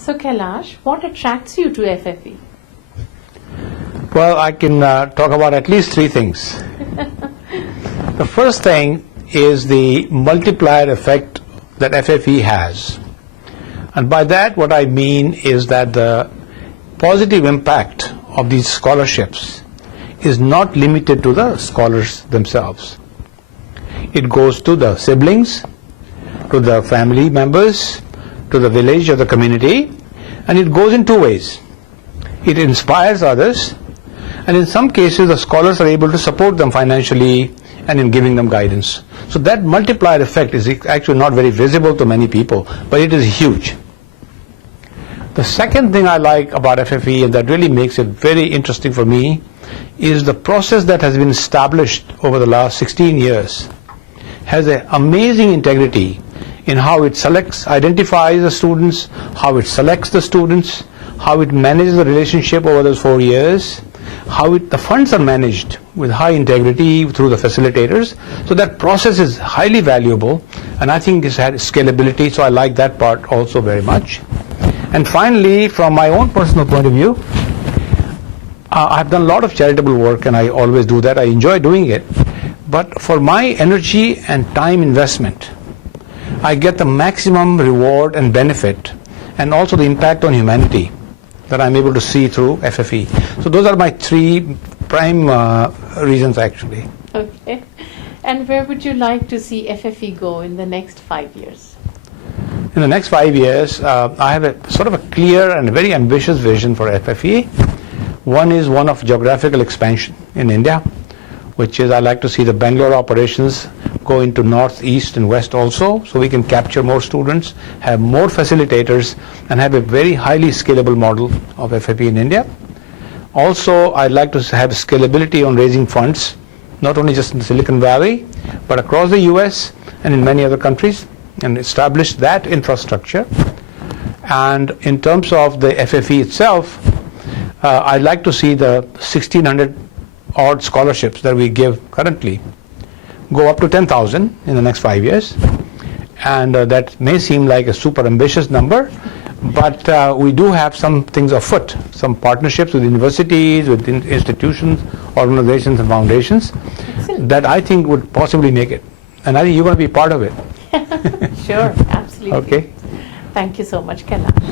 So Kailash, what attracts you to FFE? Well, I can talk about at least three things. The first thing is the multiplier effect that FFE has. And by that, what I mean is that the positive impact of these scholarships is not limited to the scholars themselves. It goes to the siblings, to the family members, to the village or the community, and it goes in two ways. It inspires others, and in some cases the scholars are able to support them financially and in giving them guidance. So that multiplier effect is actually not very visible to many people, but it is huge. The second thing I like about FFE, and that really makes it very interesting for me, is the process that has been established over the last 16 years has an amazing integrity in how it identifies the students, how it selects the students, how it manages the relationship over those 4 years, how the funds are managed with high integrity through the facilitators. So that process is highly valuable, and I think it's had scalability, so I like that part also very much. And finally, from my own personal point of view, I've done a lot of charitable work, and I always do that. I enjoy doing it. But for my energy and time investment, I get the maximum reward and benefit, and also the impact on humanity that I'm able to see through FFE. So those are my three prime reasons, actually. Okay. And where would you like to see FFE go in the next 5 years? In the next 5 years, I have a sort of a clear and very ambitious vision for FFE. One is one of geographical expansion in India, which is I like to see the Bangalore operations go into north, east, and west also, so we can capture more students, have more facilitators, and have a very highly scalable model of FFE in India. Also, I'd like to have scalability on raising funds, not only just in the Silicon Valley, but across the US and in many other countries, and establish that infrastructure. And in terms of the FFE itself, I'd like to see the 1,600 odd scholarships that we give currently go up to 10,000 in the next 5 years. And that may seem like a super ambitious number, but we do have some things afoot, some partnerships with universities, with institutions, organizations, and foundations that I think would possibly make it. And I think you're going to be part of it. Sure, absolutely. Okay. Thank you so much, Kailash.